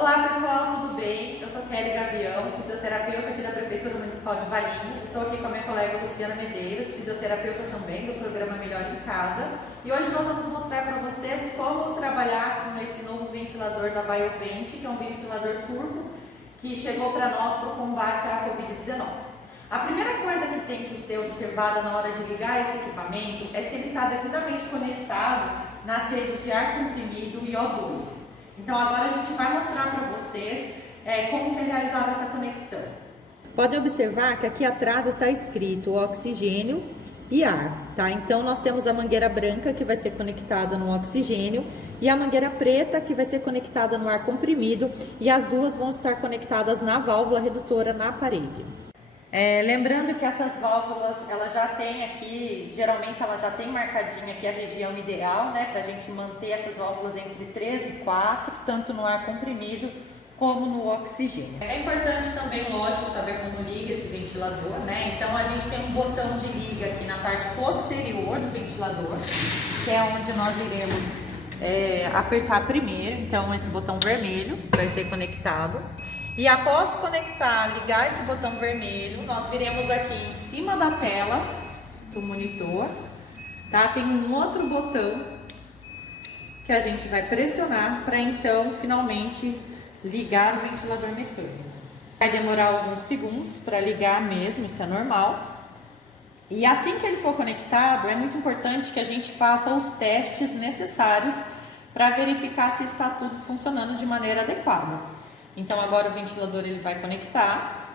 Olá pessoal, tudo bem? Eu sou Kelly Gavião, fisioterapeuta aqui da Prefeitura Municipal de Valinhos. Estou aqui com a minha colega Luciana Medeiros, fisioterapeuta também do programa Melhor em Casa. E hoje nós vamos mostrar para vocês como trabalhar com esse novo ventilador da Biovent, que é um ventilador turco que chegou para nós para o combate à Covid-19. A primeira coisa que tem que ser observada na hora de ligar esse equipamento é se ele está devidamente conectado nas redes de ar comprimido e O2. Então agora a gente vai mostrar para vocês como que é realizada essa conexão. Podem observar que aqui atrás está escrito oxigênio e ar, tá? Então nós temos a mangueira branca que vai ser conectada no oxigênio e a mangueira preta que vai ser conectada no ar comprimido, e as duas vão estar conectadas na válvula redutora na parede. Lembrando que essas válvulas, ela já tem aqui, geralmente ela já tem marcadinha aqui a região ideal, né, para a gente manter essas válvulas entre 3 e 4, tanto no ar comprimido como no oxigênio. É importante também, lógico, saber como liga esse ventilador, né, então a gente tem um botão de liga aqui na parte posterior do ventilador, que é onde nós iremos apertar primeiro. Então esse botão vermelho vai ser conectado. E após conectar, ligar esse botão vermelho, nós viremos aqui em cima da tela do monitor, tá? Tem um outro botão que a gente vai pressionar para então finalmente ligar o ventilador mecânico. Vai demorar alguns segundos para ligar mesmo, isso é normal. E assim que ele for conectado, é muito importante que a gente faça os testes necessários para verificar se está tudo funcionando de maneira adequada. Então agora o ventilador ele vai conectar.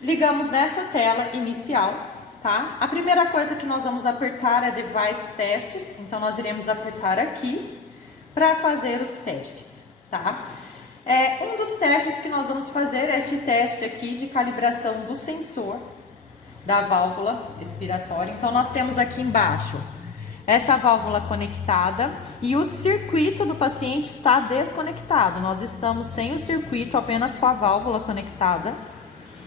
Ligamos nessa tela inicial, tá? A primeira coisa que nós vamos apertar é Device Testes. Então nós iremos apertar aqui para fazer os testes, tá? Um dos testes que nós vamos fazer é este teste aqui de calibração do sensor da válvula expiratória. Então nós temos aqui embaixo essa válvula conectada e o circuito do paciente está desconectado. Nós estamos sem o circuito, apenas com a válvula conectada.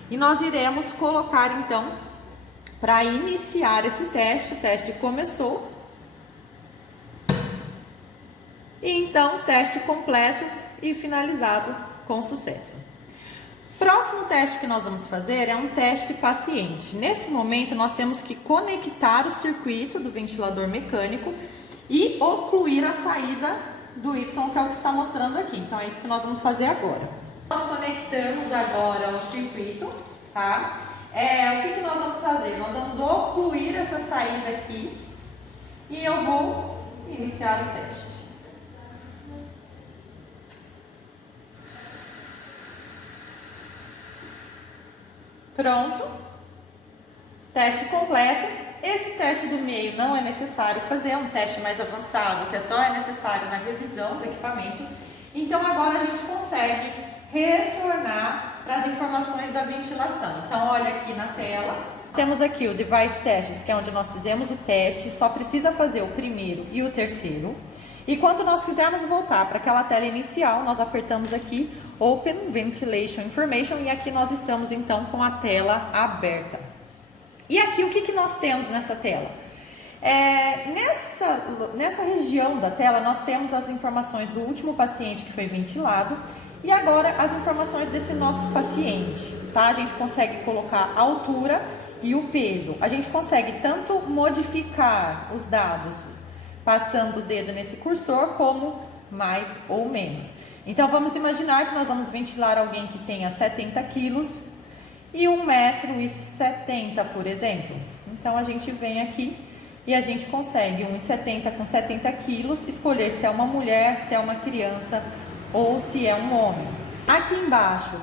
E nós iremos colocar então, para iniciar esse teste, o teste começou. E então, teste completo e finalizado com sucesso. Próximo teste que nós vamos fazer é um teste paciente. Nesse momento, nós temos que conectar o circuito do ventilador mecânico e ocluir a saída do Y, que é o que está mostrando aqui. Então, é isso que nós vamos fazer agora. Nós conectamos agora o circuito, tá? O que nós vamos fazer? Nós vamos ocluir essa saída aqui e eu vou iniciar o teste. Pronto, teste completo. Esse teste do meio não é necessário fazer, é um teste mais avançado, que só é necessário na revisão do equipamento. Então agora a gente consegue retornar para as informações da ventilação. Então olha aqui na tela, temos aqui o Device Testes, que é onde nós fizemos o teste, só precisa fazer o primeiro e o terceiro. E quando nós quisermos voltar para aquela tela inicial, nós apertamos aqui Open Ventilation Information e aqui nós estamos então com a tela aberta. E aqui o que nós temos nessa tela? Nessa região da tela nós temos as informações do último paciente que foi ventilado e agora as informações desse nosso paciente, tá? A gente consegue colocar a altura e o peso. A gente consegue tanto modificar os dados passando o dedo nesse cursor, como mais ou menos. Então vamos imaginar que nós vamos ventilar alguém que tenha 70 quilos e 1,70 m, por exemplo. Então a gente vem aqui e a gente consegue 1,70 m com 70 quilos, escolher se é uma mulher, se é uma criança ou se é um homem. Aqui embaixo,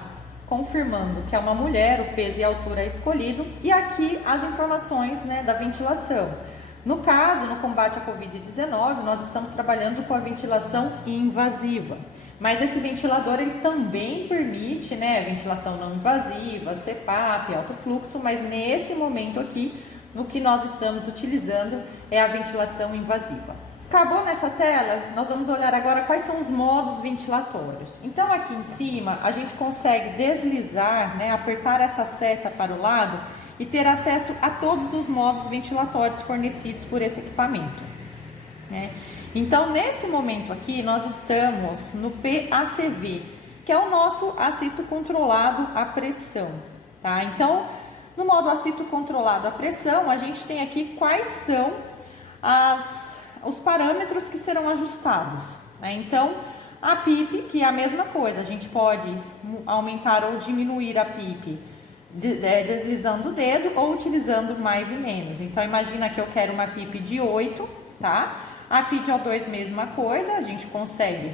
confirmando que é uma mulher, o peso e a altura é escolhido, e aqui as informações, né, da ventilação. No caso, no combate à Covid-19, nós estamos trabalhando com a ventilação invasiva. Mas esse ventilador, ele também permite, né, ventilação não invasiva, CPAP, alto fluxo, mas nesse momento aqui, o que nós estamos utilizando é a ventilação invasiva. Acabou nessa tela, nós vamos olhar agora quais são os modos ventilatórios. Então aqui em cima, a gente consegue deslizar, né, apertar essa seta para o lado e ter acesso a todos os modos ventilatórios fornecidos por esse equipamento. né? Então, nesse momento aqui, nós estamos no PACV, que é o nosso assisto controlado à pressão, tá? Então, no modo assisto controlado à pressão, a gente tem aqui quais são os parâmetros que serão ajustados, né? Então, a PIP, que é a mesma coisa, a gente pode aumentar ou diminuir a PIP deslizando o dedo ou utilizando mais e menos. Então, imagina que eu quero uma PIP de 8, tá? A FiDO2, mesma coisa, a gente consegue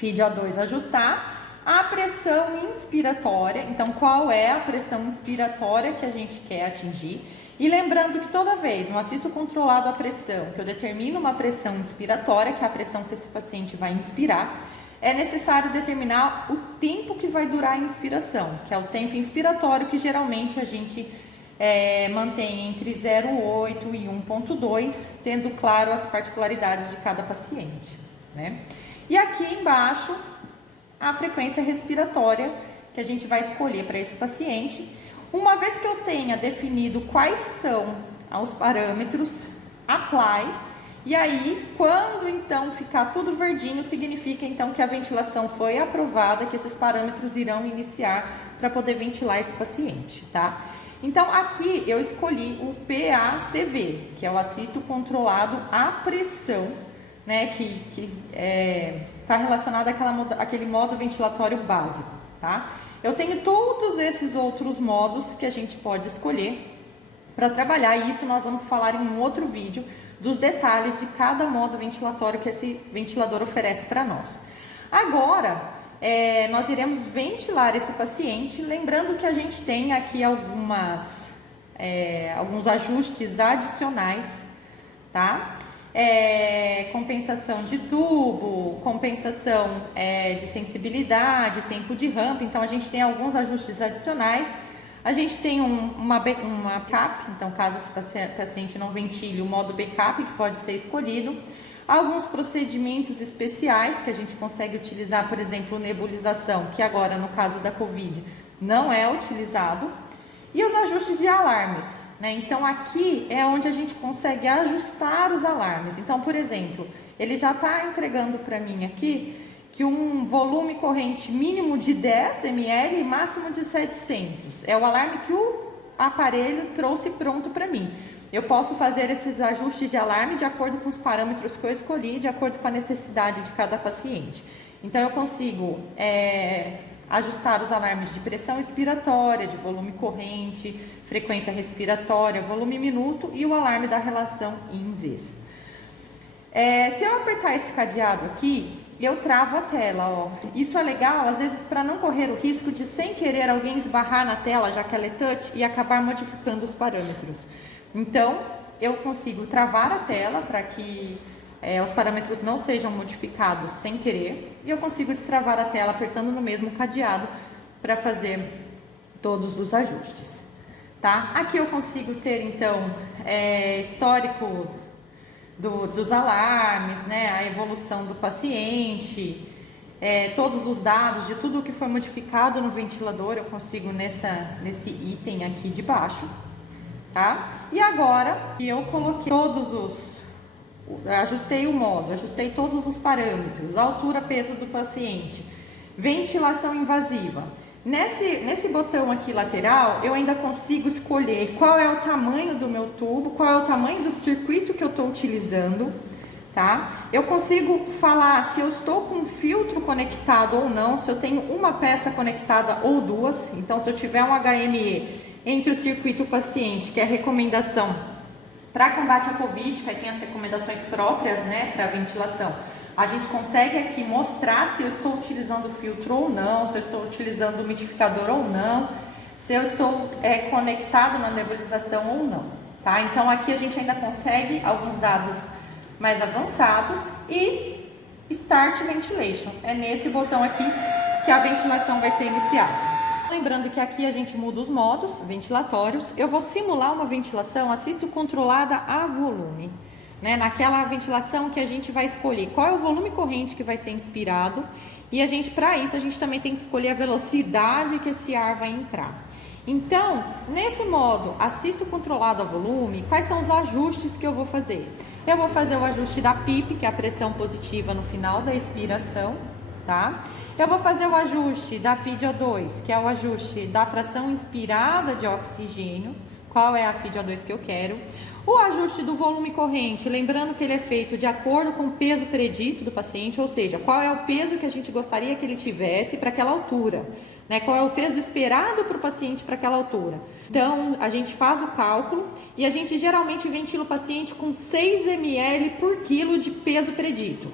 FiDO2 ajustar. A pressão inspiratória, então qual é a pressão inspiratória que a gente quer atingir? E lembrando que toda vez no assisto controlado à pressão, que eu determino uma pressão inspiratória, que é a pressão que esse paciente vai inspirar, é necessário determinar o tempo que vai durar a inspiração, que é o tempo inspiratório que geralmente a gente mantém entre 0,8 e 1,2, tendo claro as particularidades de cada paciente, né? E aqui embaixo, a frequência respiratória que a gente vai escolher para esse paciente. Uma vez que eu tenha definido quais são os parâmetros, apply, e aí, quando então ficar tudo verdinho, significa então que a ventilação foi aprovada, que esses parâmetros irão iniciar para poder ventilar esse paciente, tá? Então, aqui eu escolhi o PACV, que é o assisto controlado à pressão, né, que está relacionado àquele modo ventilatório básico, tá? Eu tenho todos esses outros modos que a gente pode escolher para trabalhar, e isso nós vamos falar em um outro vídeo dos detalhes de cada modo ventilatório que esse ventilador oferece para nós. Agora, nós iremos ventilar esse paciente, lembrando que a gente tem aqui alguns ajustes adicionais, tá? Compensação de tubo, compensação de sensibilidade, tempo de rampa. Então, a gente tem alguns ajustes adicionais. A gente tem uma backup, então caso esse paciente não ventile, o modo backup que pode ser escolhido. Alguns procedimentos especiais que a gente consegue utilizar, por exemplo, nebulização, que agora no caso da COVID não é utilizado. E os ajustes de alarmes, né? Então aqui é onde a gente consegue ajustar os alarmes. Então, por exemplo, ele já está entregando para mim aqui que um volume corrente mínimo de 10 ml e máximo de 700. É o alarme que o aparelho trouxe pronto para mim. Eu posso fazer esses ajustes de alarme de acordo com os parâmetros que eu escolhi, de acordo com a necessidade de cada paciente. Então, eu consigo ajustar os alarmes de pressão expiratória, de volume corrente, frequência respiratória, volume minuto e o alarme da relação INZES. Se eu apertar esse cadeado aqui, eu travo a tela, ó. Isso é legal, às vezes, para não correr o risco de, sem querer, alguém esbarrar na tela, já que ela é touch, e acabar modificando os parâmetros. Então, eu consigo travar a tela para que os parâmetros não sejam modificados sem querer, e eu consigo destravar a tela apertando no mesmo cadeado para fazer todos os ajustes, tá? Aqui eu consigo ter, então, histórico dos alarmes, né, a evolução do paciente, todos os dados de tudo o que foi modificado no ventilador, eu consigo nesse item aqui de baixo, tá? E agora que eu coloquei ajustei o modo, ajustei todos os parâmetros, altura, peso do paciente, ventilação invasiva. Nesse botão aqui lateral, eu ainda consigo escolher qual é o tamanho do meu tubo, qual é o tamanho do circuito que eu estou utilizando, tá? Eu consigo falar se eu estou com um filtro conectado ou não, se eu tenho uma peça conectada ou duas. Então, se eu tiver um HME entre o circuito e o paciente, que é a recomendação para combate à COVID, que aí tem as recomendações próprias, né, para ventilação, a gente consegue aqui mostrar se eu estou utilizando filtro ou não, se eu estou utilizando umidificador ou não, se eu estou conectado na nebulização ou não, tá? Então aqui a gente ainda consegue alguns dados mais avançados e Start Ventilation. É nesse botão aqui que a ventilação vai ser iniciada. Lembrando que aqui a gente muda os modos ventilatórios. Eu vou simular uma ventilação assisto controlada a volume, né? Naquela ventilação que a gente vai escolher qual é o volume corrente que vai ser inspirado, e para isso a gente também tem que escolher a velocidade que esse ar vai entrar. Então, nesse modo assisto controlado a volume, quais são os ajustes que eu vou fazer? Eu vou fazer o ajuste da PIP, que é a pressão positiva no final da expiração, tá? Eu vou fazer o ajuste da FiO2, que é o ajuste da fração inspirada de oxigênio, qual é a FiO2 que eu quero. O ajuste do volume corrente, lembrando que ele é feito de acordo com o peso predito do paciente, ou seja, qual é o peso que a gente gostaria que ele tivesse para aquela altura, né? Qual é o peso esperado para o paciente para aquela altura. Então, a gente faz o cálculo e a gente geralmente ventila o paciente com 6 ml por quilo de peso predito.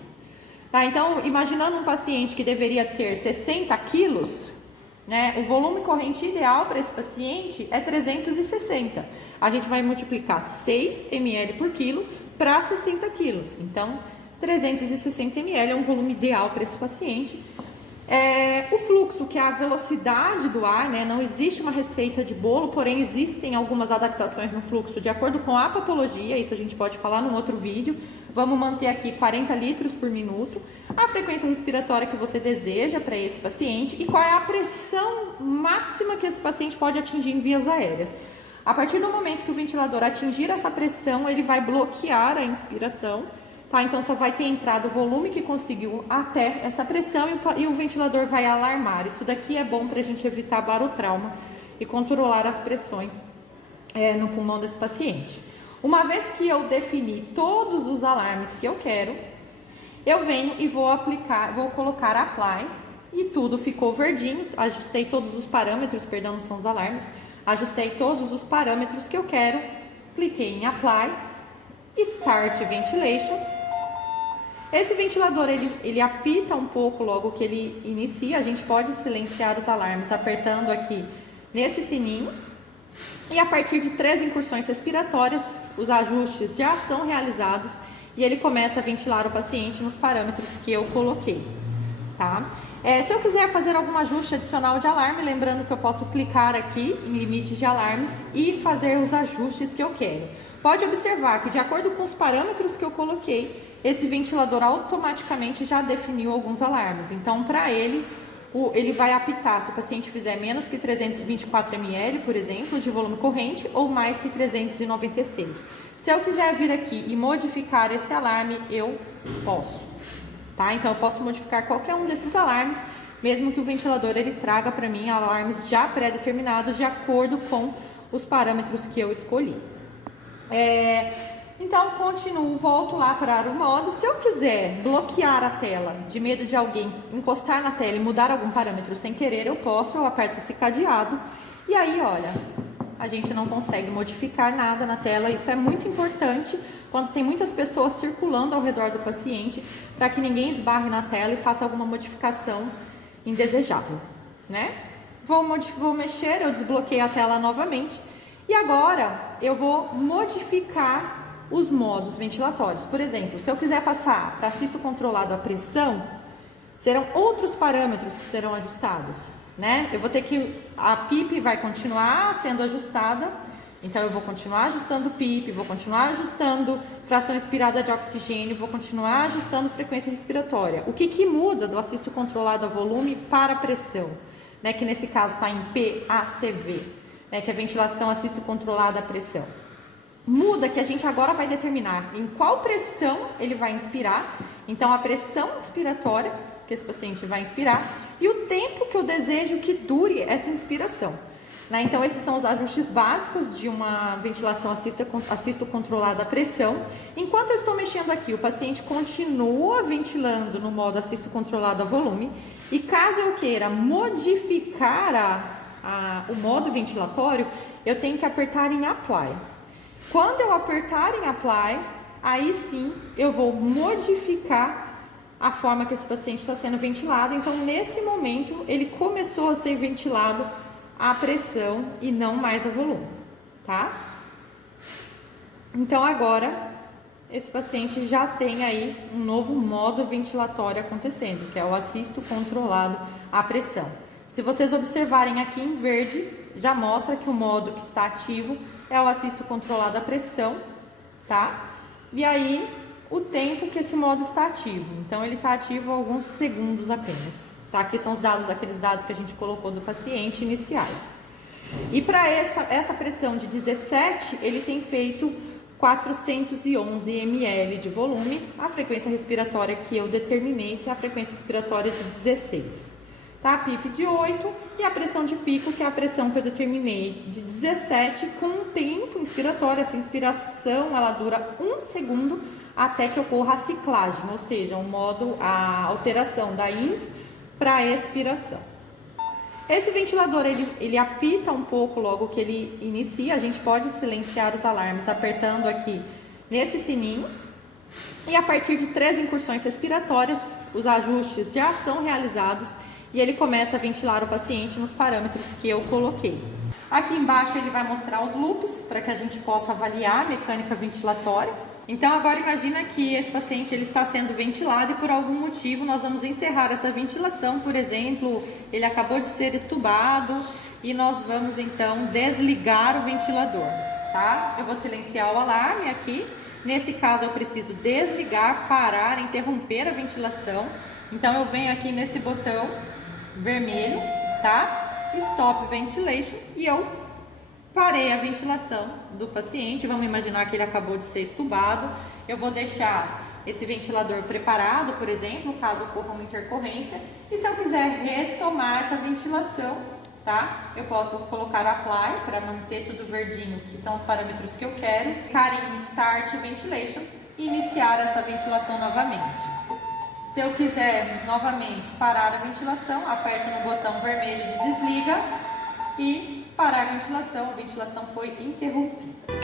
Tá? Então, imaginando um paciente que deveria ter 60 quilos, né? O volume corrente ideal para esse paciente é 360. A gente vai multiplicar 6 ml por quilo para 60 quilos. Então, 360 ml é um volume ideal para esse paciente. O fluxo, que é a velocidade do ar, né? Não existe uma receita de bolo, porém existem algumas adaptações no fluxo de acordo com a patologia. Isso a gente pode falar num outro vídeo. Vamos manter aqui 40 litros por minuto. A frequência respiratória que você deseja para esse paciente e qual é a pressão máxima que esse paciente pode atingir em vias aéreas. A partir do momento que o ventilador atingir essa pressão, ele vai bloquear a inspiração, tá? Então só vai ter entrado o volume que conseguiu até essa pressão e o ventilador vai alarmar. Isso daqui é bom para a gente evitar barotrauma e controlar as pressões no pulmão desse paciente. Uma vez que eu defini todos os alarmes que eu quero, eu venho e vou colocar Apply e tudo ficou verdinho. Ajustei todos os parâmetros, perdão, não são os alarmes. Ajustei todos os parâmetros que eu quero, cliquei em Apply, Start Ventilation. Esse ventilador, ele apita um pouco logo que ele inicia. A gente pode silenciar os alarmes apertando aqui nesse sininho. E a partir de 3 incursões respiratórias, os ajustes já são realizados e ele começa a ventilar o paciente nos parâmetros que eu coloquei, tá? Se eu quiser fazer algum ajuste adicional de alarme, lembrando que eu posso clicar aqui em limites de alarmes e fazer os ajustes que eu quero. Pode observar que de acordo com os parâmetros que eu coloquei, esse ventilador automaticamente já definiu alguns alarmes. Então, para ele vai apitar se o paciente fizer menos que 324 ml, por exemplo, de volume corrente ou mais que 396. Se eu quiser vir aqui e modificar esse alarme, eu posso. Tá? Então, eu posso modificar qualquer um desses alarmes, mesmo que o ventilador ele traga para mim alarmes já pré-determinados de acordo com os parâmetros que eu escolhi. Então, continuo, volto lá para o modo. Se eu quiser bloquear a tela, de medo de alguém encostar na tela e mudar algum parâmetro sem querer, eu aperto esse cadeado e aí, olha, a gente não consegue modificar nada na tela. Isso é muito importante quando tem muitas pessoas circulando ao redor do paciente, para que ninguém esbarre na tela e faça alguma modificação indesejável, né? Vou mexer, eu desbloqueio a tela novamente e agora eu vou modificar os modos ventilatórios. Por exemplo, se eu quiser passar para assisto controlado a pressão, serão outros parâmetros que serão ajustados, né? Eu vou ter que, a PIP vai continuar sendo ajustada, então eu vou continuar ajustando PIP, vou continuar ajustando fração inspirada de oxigênio, vou continuar ajustando frequência respiratória. O que muda do assisto controlado a volume para a pressão, né? Que nesse caso está em PACV, né? Que é ventilação assisto controlada a pressão. Muda que a gente agora vai determinar em qual pressão ele vai inspirar, então a pressão inspiratória que esse paciente vai inspirar e o tempo que eu desejo que dure essa inspiração, né? Então esses são os ajustes básicos de uma ventilação assisto controlada a pressão. Enquanto eu estou mexendo aqui, o paciente continua ventilando no modo assisto controlado a volume e caso eu queira modificar o modo ventilatório, eu tenho que apertar em Apply. Quando eu apertar em Apply, aí sim eu vou modificar a forma que esse paciente está sendo ventilado. Então, nesse momento, ele começou a ser ventilado a pressão e não mais a volume, tá? Então, agora, esse paciente já tem aí um novo modo ventilatório acontecendo, que é o assisto controlado à pressão. Se vocês observarem aqui em verde, já mostra que o modo que está ativo é o assisto controlado à pressão, tá? E aí, o tempo que esse modo está ativo. Então, ele está ativo há alguns segundos apenas, tá? Aqui são os dados, aqueles dados que a gente colocou do paciente iniciais. E para essa pressão de 17, ele tem feito 411 ml de volume, a frequência respiratória que eu determinei, que é a frequência respiratória de 16. Tá? A PIP de 8 e a pressão de pico, que é a pressão que eu determinei de 17, com um tempo inspiratório. Essa inspiração, ela dura 1 segundo até que ocorra a ciclagem, ou seja, a alteração da ins para a expiração. Esse ventilador, ele apita um pouco logo que ele inicia. A gente pode silenciar os alarmes apertando aqui nesse sininho. E a partir de 3 incursões respiratórias, os ajustes já são realizados e ele começa a ventilar o paciente nos parâmetros que eu coloquei. Aqui embaixo ele vai mostrar os loops para que a gente possa avaliar a mecânica ventilatória. Então agora imagina que esse paciente ele está sendo ventilado e por algum motivo nós vamos encerrar essa ventilação. Por exemplo, ele acabou de ser estubado e nós vamos então desligar o ventilador, tá? Eu vou silenciar o alarme aqui. Nesse caso eu preciso desligar, parar, interromper a ventilação. Então eu venho aqui nesse botão vermelho, tá? Stop Ventilation, e eu parei a ventilação do paciente. Vamos imaginar que ele acabou de ser estubado. Eu vou deixar esse ventilador preparado, por exemplo, caso ocorra uma intercorrência. E se eu quiser retomar essa ventilação, tá? Eu posso colocar Apply para manter tudo verdinho, que são os parâmetros que eu quero. Clicar em Start Ventilation e iniciar essa ventilação novamente. Se eu quiser novamente parar a ventilação, aperto no botão vermelho de desliga e parar a ventilação foi interrompida.